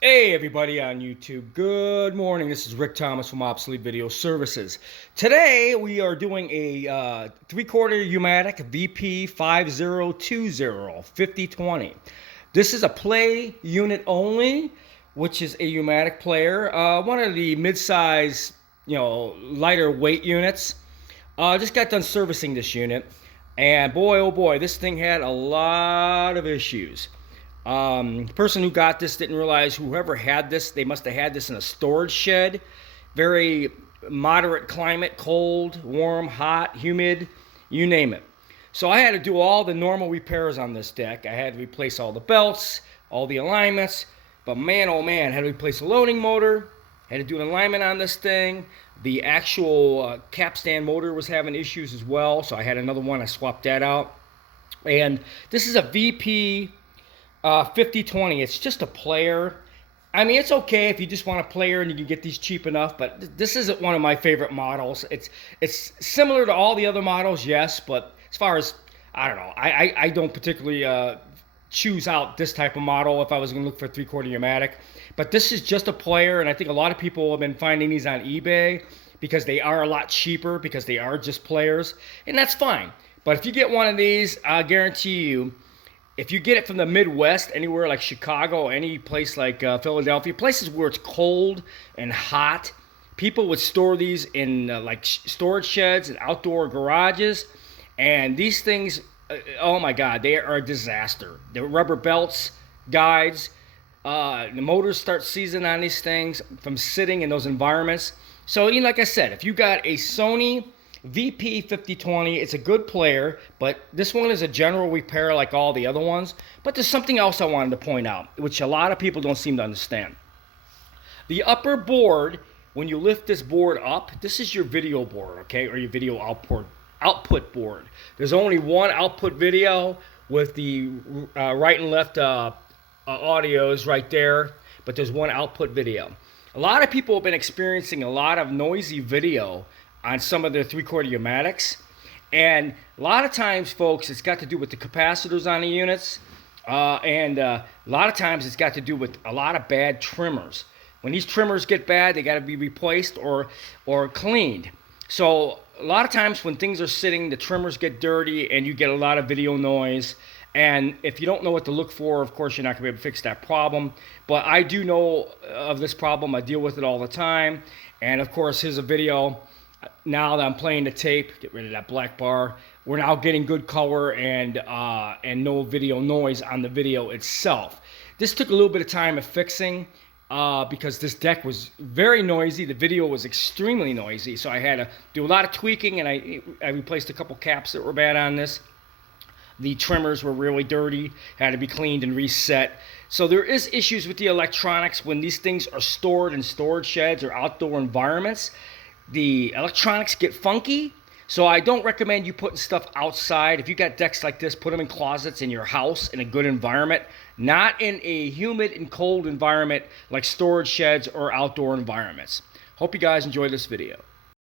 Hey everybody on YouTube, good morning. This is Rick Thomas from Obsolete Video Services. Today we are doing a 3/4 U-matic Vp-5020 5020. This is a play unit only, which is a U-matic player. One of the mid-size, lighter weight units. Just got done servicing this unit, and boy, oh boy, this thing had a lot of issues. The person who got this didn't realize whoever had this, they must have had this in a storage shed. Very moderate climate, cold, warm, hot, humid, you name it. So I had to do all the normal repairs on this deck. I had to replace all the belts, all the alignments, but man, oh man, I had to replace the loading motor, had to do an alignment on this thing. The actual capstan motor was having issues as well, so I had another one. I swapped that out. And this is a VP 5020. It's just a player. I mean, it's okay if you just want a player and you can get these cheap enough, but this isn't one of my favorite models. It's similar to all the other models, yes, but as far as, I don't know, I don't particularly choose out this type of model if I was going to look for a 3/4 U-matic. But this is just a player, and I think a lot of people have been finding these on eBay because they are a lot cheaper, because they are just players, and that's fine. But if you get one of these, I guarantee you, if you get it from the Midwest, anywhere like Chicago, any place like Philadelphia, places where it's cold and hot, people would store these in storage sheds and outdoor garages. And these things, oh my God, they are a disaster. The rubber belts, guides, the motors start seizing on these things from sitting in those environments. So, like I said, if you got a Sony Vp-5020, it's a good player, but this one is a general repair like all the other ones. But there's something else I wanted to point out, which a lot of people don't seem to understand. The upper board, when you lift this board up, this is your video board, okay, or your video output board. There's only one output video with the right and left audios right there, but there's one output video. A lot of people have been experiencing a lot of noisy video on some of their 3/4 U-matics, and a lot of times, folks, it's got to do with the capacitors on the units, and a lot of times it's got to do with a lot of bad trimmers. When these trimmers get bad, they got to be replaced or cleaned. So a lot of times when things are sitting, the trimmers get dirty and you get a lot of video noise. And if you don't know what to look for, of course, you're not going to be able to fix that problem. But I do know of this problem. I deal with it all the time. And of course, here's a video. Now that I'm playing the tape, get rid of that black bar. We're now getting good color and no video noise on the video itself. This took a little bit of time of fixing because this deck was very noisy. The video was extremely noisy, so I had to do a lot of tweaking, and I replaced a couple caps that were bad on this. The trimmers were really dirty, had to be cleaned and reset. So there is issues with the electronics when these things are stored in storage sheds or outdoor environments. The electronics get funky, so I don't recommend you putting stuff outside. If you got decks like this, put them in closets in your house in a good environment, not in a humid and cold environment like storage sheds or outdoor environments. Hope you guys enjoyed this video.